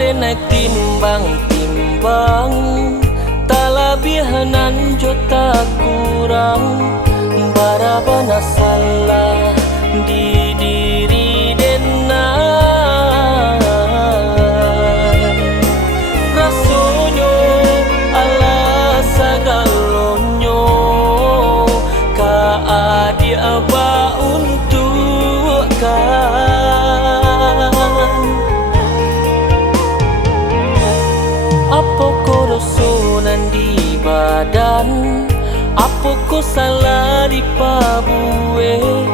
denai timbang-timbang, tak lebihanan jota kurang. Barabana salah di diri denai, rasonyo ala sagalonyo ka adi aba untuk kan. Apa ko rosonan di badan, apa ko salah di pabue,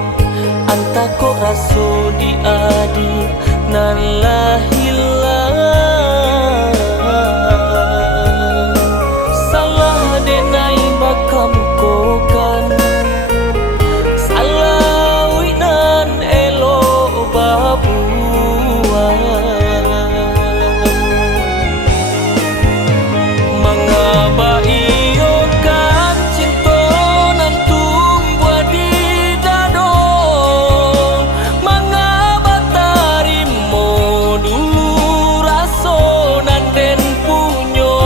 anta ko raso di adi nan lahilang. Salah denai bakam ko kan, salah winan elo babuan. Mengapa iyo kan cinta nan tumbuh di dado, mengapa tarimo dulu raso nan den punyo,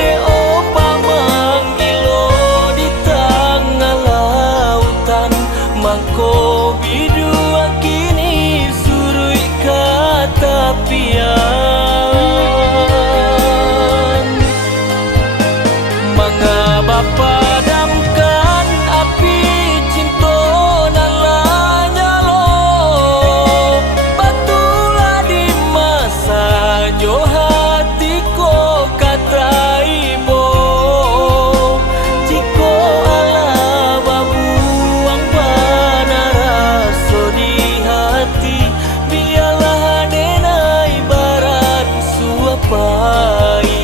de opa manggilo di tengah lautan, mangko bidua kini surui kata pian. Mengapa padamkan api cinta nan lanyalo, batulah di masa jo hatiku kata ibu, jiko ala babuang bana raso di hati, biarlah denai barat suapai.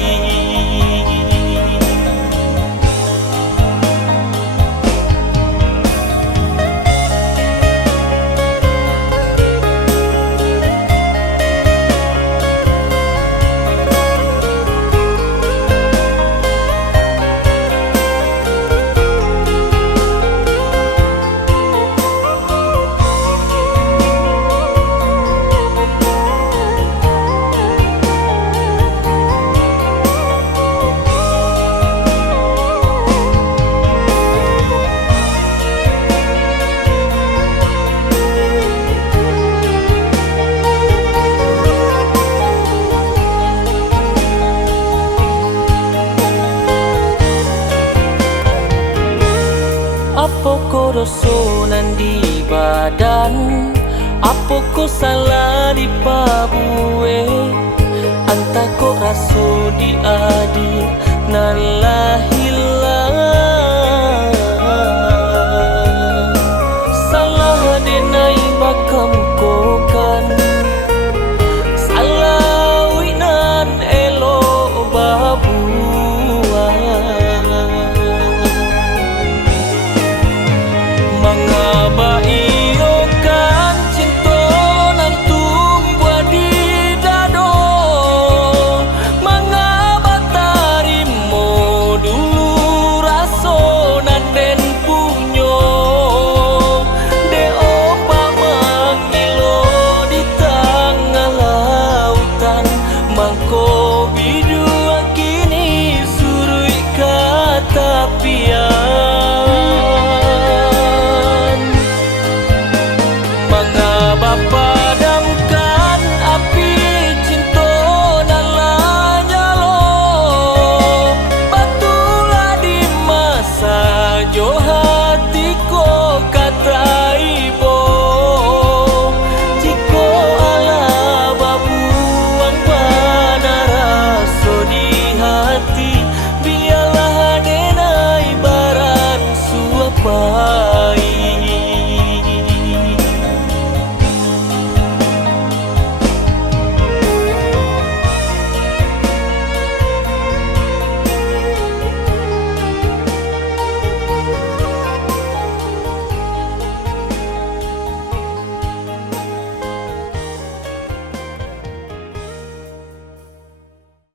Apa ko rosonan di badan, apa ko salah di pabue, anta ko raso di adi nan lahilang. Salah denai bakam ko kan, salah winan elo babuan. Mengapa iyo kan cinta nan tumbuh di dado, mengapa tarimo dulu raso nan den punyo, de opa manggilo di tengah lautan, mangko bidua kini surui kata pia.